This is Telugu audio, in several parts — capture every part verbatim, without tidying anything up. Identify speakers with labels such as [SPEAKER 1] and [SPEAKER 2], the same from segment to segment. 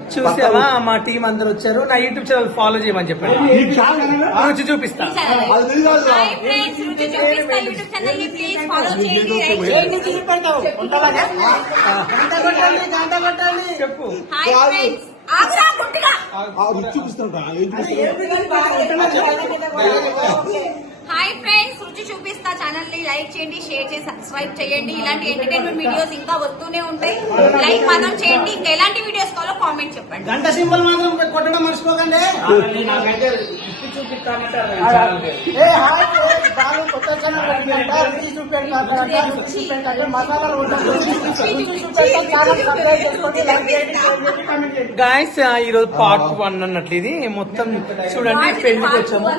[SPEAKER 1] చూసావా మా టీం అందరు వచ్చారు. నా యూట్యూబ్ ఛానల్ ఫాలో చేయమని చెప్పండి. రుచి చూపిస్తా. చెప్పు.
[SPEAKER 2] హాయ్ ఫ్రెండ్స్, రుచి చూపిస్తా ఛానల్ ని లైక్ చేయండి, షేర్ చేసి సబ్స్క్రైబ్ చేయండి. ఇలాంటి ఎంటర్టైన్మెంట్ వీడియోస్ ఇంకా వస్తూనే ఉంటాయి. లైక్ మాత్రం చేయండి. ఇంకా ఎలాంటి వీడియోస్ కావాలో కామెంట్ చెప్పండి.
[SPEAKER 1] గంట సింబల్ మాత్రం కొట్టడం మర్చిపోకండి. గాయస్ ఈరోజు పార్ట్ వన్ అన్నట్లు ఇది మొత్తం చూడండి. పెళ్లికి వచ్చాము,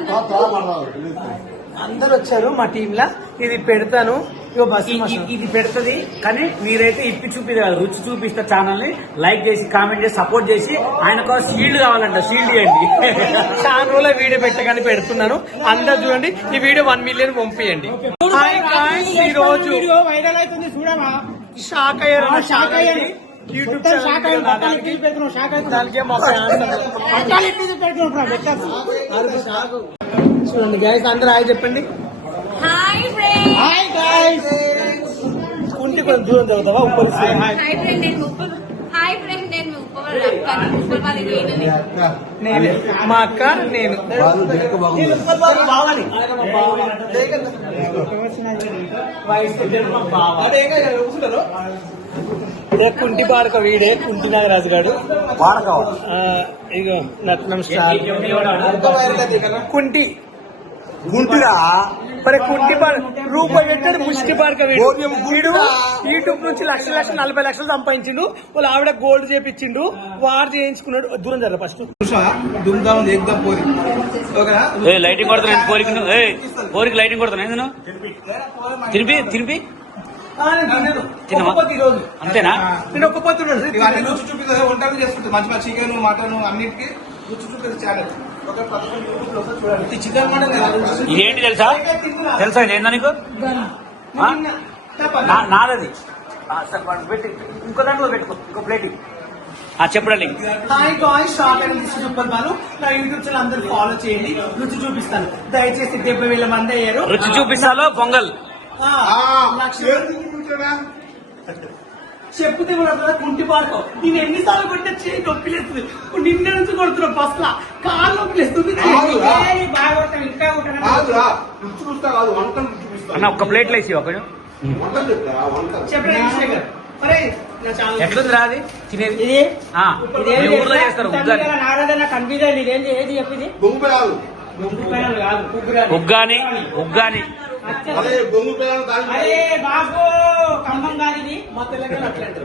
[SPEAKER 1] అందరు వచ్చారు మా టీమ్ లా. ఇది పెడతాను,
[SPEAKER 3] ఇది పెడుతుంది కానీ మీరైతే ఇప్పి చూపిది కాదు, రుచి చూపిస్తా ఛానల్ ని లైక్ చేసి కామెంట్ చేసి సపోర్ట్ చేసి ఆయనకు షీల్డ్ కావాలంట, షీల్డ్ చేయండి.
[SPEAKER 1] చాలా రోజుల వీడియో పెట్టగానే పెడుతున్నాను. అందరు చూడండి. ఈ వీడియో వన్ మిలియన్ పంపించండి. ఈ రోజు
[SPEAKER 4] వైరల్ అవుతుంది చూడమా,
[SPEAKER 1] షాక్ అయ్యారు.
[SPEAKER 4] షాక్ అయ్యారు.
[SPEAKER 1] యూట్యూబ్ ఛానల్ దానికి మా చూడండి గైస్, అందరూ హాయ్ చెప్పండి.
[SPEAKER 2] Hi friends.
[SPEAKER 4] Hi guys.
[SPEAKER 1] కుంటి కొంచెం దూరం చదువుతావా? ఉప్పరి.
[SPEAKER 2] హాయ్ ఫ్రెండ్, నేను ఉప్పల్. హాయ్ ఫ్రెండ్, నేను ఉప్పల్ అక్క. ఉప్పల్ వాళ్ళ
[SPEAKER 1] నేను మా అక్క నేను కుంటి బాడక వీడే కుంటి నాగరాజు గారు. ఇగో నట్నం స్టార్ కుంటి
[SPEAKER 3] గుంటిరా
[SPEAKER 1] మరి కుంటి రూపాయి పెట్టాడు. ముష్టి బాడక వీడు వీడు యూట్యూబ్ నుంచి లక్ష లక్ష నలభై లక్షలు సంపాదించిండు. వాళ్ళ ఆవిడ గోల్డ్ చేపించిండు, వారు చేయించుకున్నాడు. దూరం జర ఫస్ట్
[SPEAKER 3] లైటింగ్ కొడుతున్నా పోరికి పోరికి లైటింగ్ కొడుతున్నా నేను తిరిపి తిరిపి
[SPEAKER 1] ఈరోజు
[SPEAKER 3] అంతేనా?
[SPEAKER 1] నేను ఒక్క పొద్దు
[SPEAKER 5] రుచి చూపిస్తుంది. వంటలు చేసుకుంటుంది మంచి మంచి చికెన్ మటన్ అన్నిటికీ రుచి చూపిస్తుంది ఛానల్. చికెన్ మటన్
[SPEAKER 3] ఇదేంటి తెలుసా? తెలుసా ఏందా నీకు? నాదది. పెట్టి ఇంకో దాంట్లో పెట్టుకో, ఇంకో ప్లేట్ చెప్పండి.
[SPEAKER 1] హాయ్ గాయ్స్, షార్ట్ అండ్ రుచి చూపిస్తాను. నా యూట్యూబ్ ఛానల్ అందరూ ఫాలో చేయండి. రుచి చూపిస్తాను. దయచేసి డెబ్బై వేల మంది అయ్యారు.
[SPEAKER 3] రుచి చూపిస్తాలో పొంగల్
[SPEAKER 1] చెప్పుతే కూడా కుంటి పాడుకో. నేను ఎన్నిసార్లు కొట్టే చేయి నొప్పిలేస్తుంది. నిన్న నుంచి కొడుతున్నా బస్ లా కాలు నొప్పిలేస్తుంది.
[SPEAKER 3] అన్న ఒక్క ప్లేట్ లేసి ఒక ఎట్లుంది రా అది తినేది? ఊర్లో చేస్తారు
[SPEAKER 4] కన్ఫ్యూజన్. ఇదేంటి ఏది చెప్పింది?
[SPEAKER 3] ఉగ్గాని ఉగ్గాని
[SPEAKER 4] అరే బాబు, ఖమ్మం కాదు ఇది,
[SPEAKER 1] మా తెలంగాణ అట్లాంటి.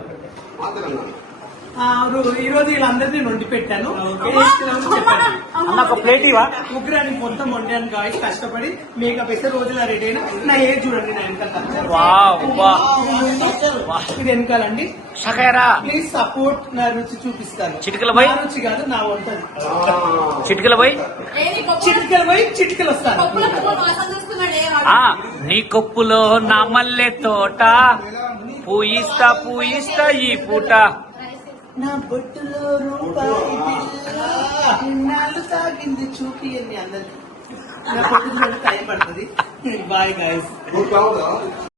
[SPEAKER 1] ఈ రోజు వీళ్ళందరినీ వండి పెట్టాను.
[SPEAKER 3] అన్న ఒక ప్లేట్ ఇవా.
[SPEAKER 1] ఉగ్రానికి మొత్తం వండాను గాయస్ కష్టపడి. మేకప్ వేస్తే రోజుల రెడీ అయినా. నా ఏజ్ చూడండి, నా వెనకాల ఇది వెనకాలండి. Please support. నా రుచి చూపిస్తాను.
[SPEAKER 3] చిటికల పోయి
[SPEAKER 1] రుచి కాదు, నా వంటది.
[SPEAKER 3] చిటికల పోయి
[SPEAKER 1] చిటికలు పోయి చిటికలు వస్తాను.
[SPEAKER 3] నీ కొప్పులో నా మల్లె తోట పూయిస్తా పూయిస్తా ఈ పూట.
[SPEAKER 1] నా బొట్టులో రూపాయి నాళ్ళు సాగింది చూపియండి అందరికి. నా బొట్టు టైం పడుతుంది. Bye guys.